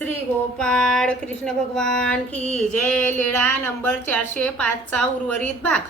श्री गोपाळ कृष्ण भगवान की जय। लीळा नंबर 405चा उर्वरित भाग।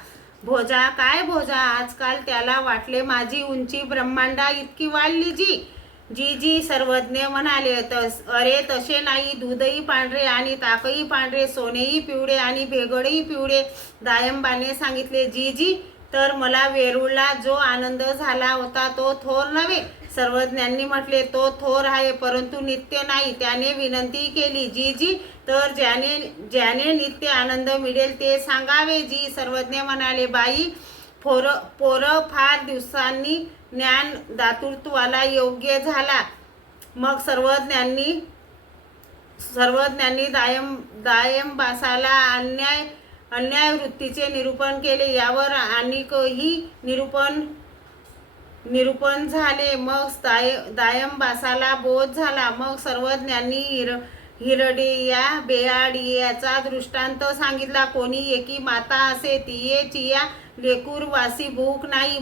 भोजा काय भोजा, आजकाल त्याला वाटले माझी उंची ब्रह्मांडा इतकी वाढली जी जी जी सर्वज्ञ म्हणाले, अरे तसे नाही, दूधही पांढरे आणि ताकही पांढरे, सोनेही पिवळे आणि भेगडही पिवळे, दायंबाने सांगितले। जी जी, तर मला वेरूळला जो आनंद झाला होता तो थोर नव्हे। सर्वज्ञांनी म्हटले, तो थोर आहे परंतु नित्य नाही। त्याने विनंती केली, जी जी, तर ज्याने ज्याने नित्य आनंद मिळेल ते सांगावे। जी सर्वज्ञ म्हणाले, बाई, पोर फार दिवसांनी ज्ञान दातृत्वाला योग्य झाला। मग सर्वज्ञांनी दायंबासाला अन्याय वृत्तीचे निरूपण केले। यावर आणखीही निरूपण झाले। मग दायंबासाला बोध झाला। मग सर्वज्ञांनी हिरडे बेआडियाचा दृष्टांत सांगितला। कोणी एकी माता असे, तिये चिया लेकूर वासी भूक नाही,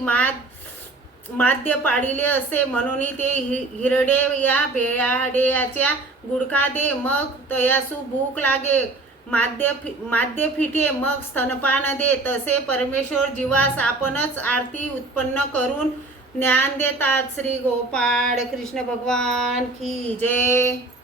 माद्य पाडिले असे, म्हणून ते हिरडे या बेआडियाच्या गुडखा दे, मग तयासू भूक लागे, माद्य फिटे, मग स्तनपान दे। तसे परमेश्वर जीवास आपणच आरती उत्पन्न करून ज्ञान देतात। श्री गोपाळ कृष्ण भगवान की जय।